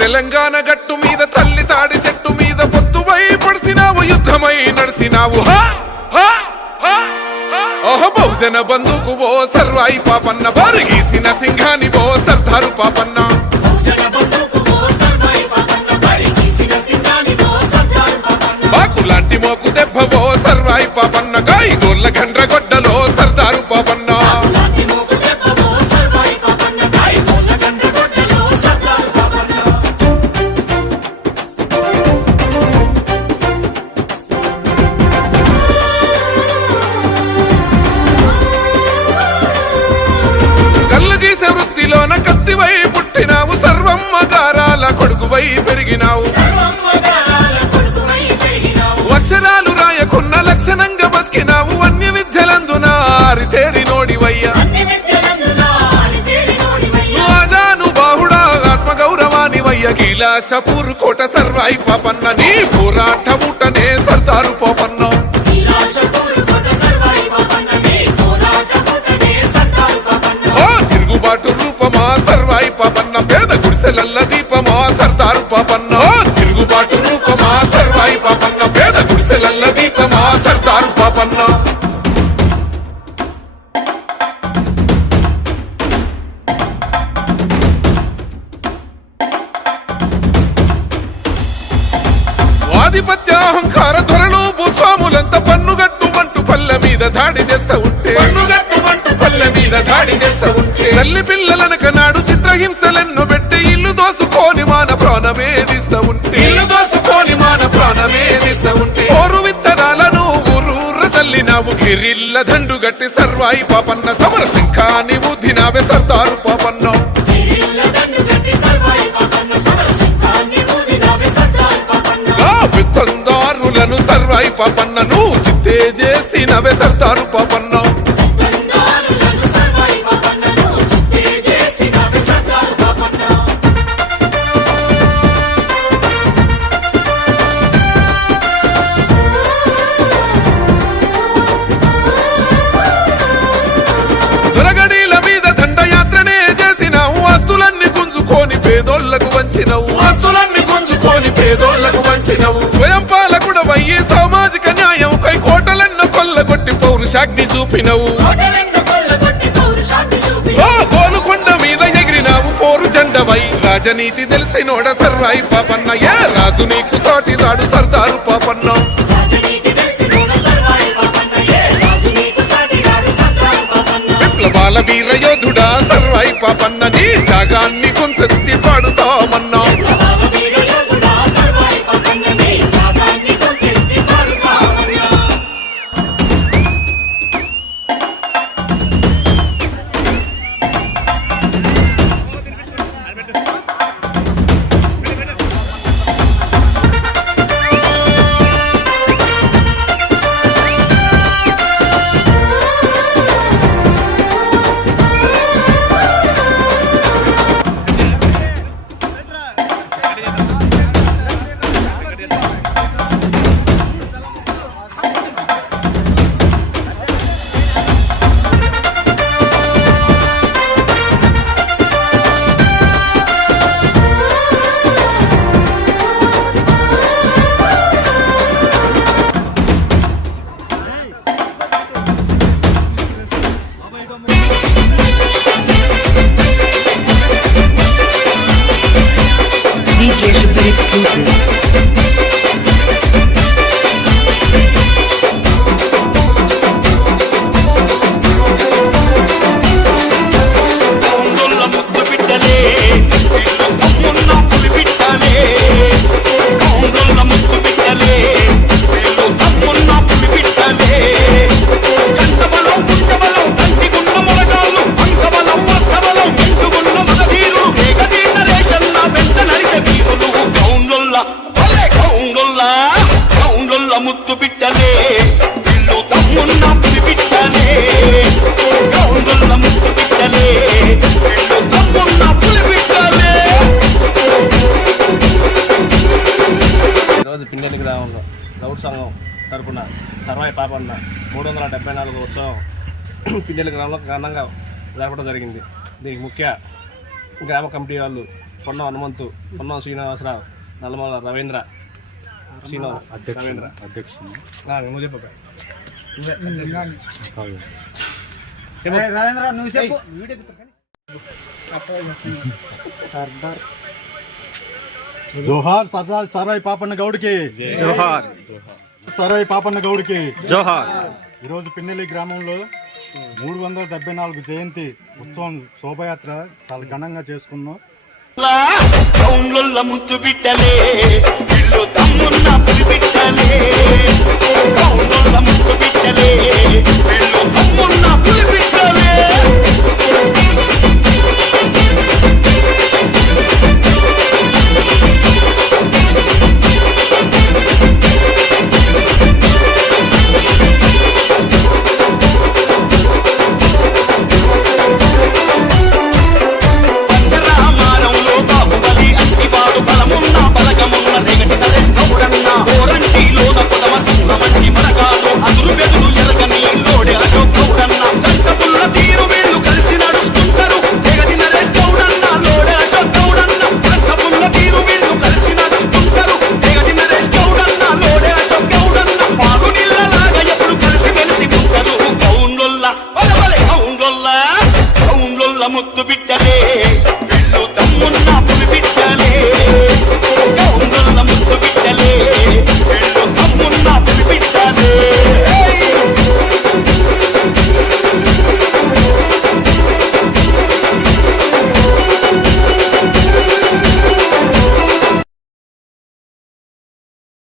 తెలంగాణ గట్టు మీద తల్లి తాడి చెట్టు మీద పొత్తువై పడిసినావు యుద్ధమై నడిసినావు బహుజన బంధుకు ఓ సర్వాయి పాపన్న బరిగీసిన సింహాని ఓ సర్దారు పాపన్న బాకులాంటి మోకు దెబ్బ ఓ సర్వాయి పాపన్న గాయిదోళ్ళ గండ్ర గొడ్డలో సర్దారు పాపన్న కత్తివై పుట్టినావు సర్వమ్మ గారాల కొడుకువై పెరిగినావు అక్షరాలు రాయకున్న లక్షణంగా బతికినావు అన్య విద్యలందున ఆరితేరి నోడివయ్యా ఆజాను బాహుడా ఆత్మగౌరవానివయ్య కైలాసపూర్ కోట సర్వాయి పాపన్న నీ పోరాట ఊటనే సర్దారు పాపన్న తిరుగుబాటు రూపమా సర్వాయి పాపన్న పేద గుడిసెలల్ల దీపమా సర్దారు పాపన్న తిరుగుబాటు రూపమా సర్వాయి పాపన్న పేద గుడిసెలల్ల దీపమా సర్దారు పాపన్న ఆధిపత్య అహంకార ధరలు భూస్వాములంత పన్నుగట్టు వంటు పల్లె మీద దాడి చేస్తా ఉంటే దాడి చేస్తా ఉంటే తల్లి పిల్లలనక నాడు చిత్రహింసలెన్నో పెట్టి ఇల్లు దోసుకొని మాన ప్రాణమేదిస్తా ఉంటే ఓరు విత్తనాలను ఊరూర తల్లినావు గిరిల్ల దండు గట్టి సర్వాయి పాపన్న సమర శంఖాని ఊదినావే సర్దారు పాపన్న పెత్తందారులను సర్వాయి పాపన్న నువ్వు చిత్తే చేసినవే సర్దారు పాపన్న పేదోళ్లకు వంచినవు స్వయం పాలకుడవయ్యి సామాజిక న్యాయం కై కోటలెన్నో కొల్లగొట్టి పౌరుషాగ్ని చూపినవు గోలుకొండ మీద ఎగిరినావు పోరు జెండవై రాజనీతి తెలిసినోడ సర్వాయి పాపన్న ఏ రాజు నీకు సాటి రాడు సర్దారు పాపన్న విప్లవాల వీర యోధుడా సర్వాయి పాపన్న నీ త్యాగాన్ని కొంతెత్తి పాడుతామన్నా పిండేలి గ్రామంలో గౌడ్ సంఘం తరఫున సర్వాయి పాపన్న 374 ఉత్సవం పిండేలి గ్రామంలో ఘనంగా జరపడం జరిగింది. దీనికి ముఖ్య గ్రామ కమిటీ వాళ్ళు పొన్నం హనుమంతు, పొన్నం శ్రీనివాసరావు, నల్లమల రవీంద్ర, రవీంద్ర అధ్యక్షుడు నువ్వు చెప్పు. జోహార్ సర్దార్ సర్వాయి పాపన్న గౌడ్కి, జోహార్ సర్వాయి పాపన్న గౌడ్కి జోహార్. ఈరోజు పిన్నెల్లి గ్రామంలో 374 జయంతి ఉత్సవం శోభయాత్ర చాలా ఘనంగా చేసుకున్నాం. ముద్దు బిడ్డలే వీళ్ళు తమ్మున్న పులి బిడ్డలే, ముద్దు బిడ్డలే వీళ్ళు తమ్మున్న పులి బిడ్డలే.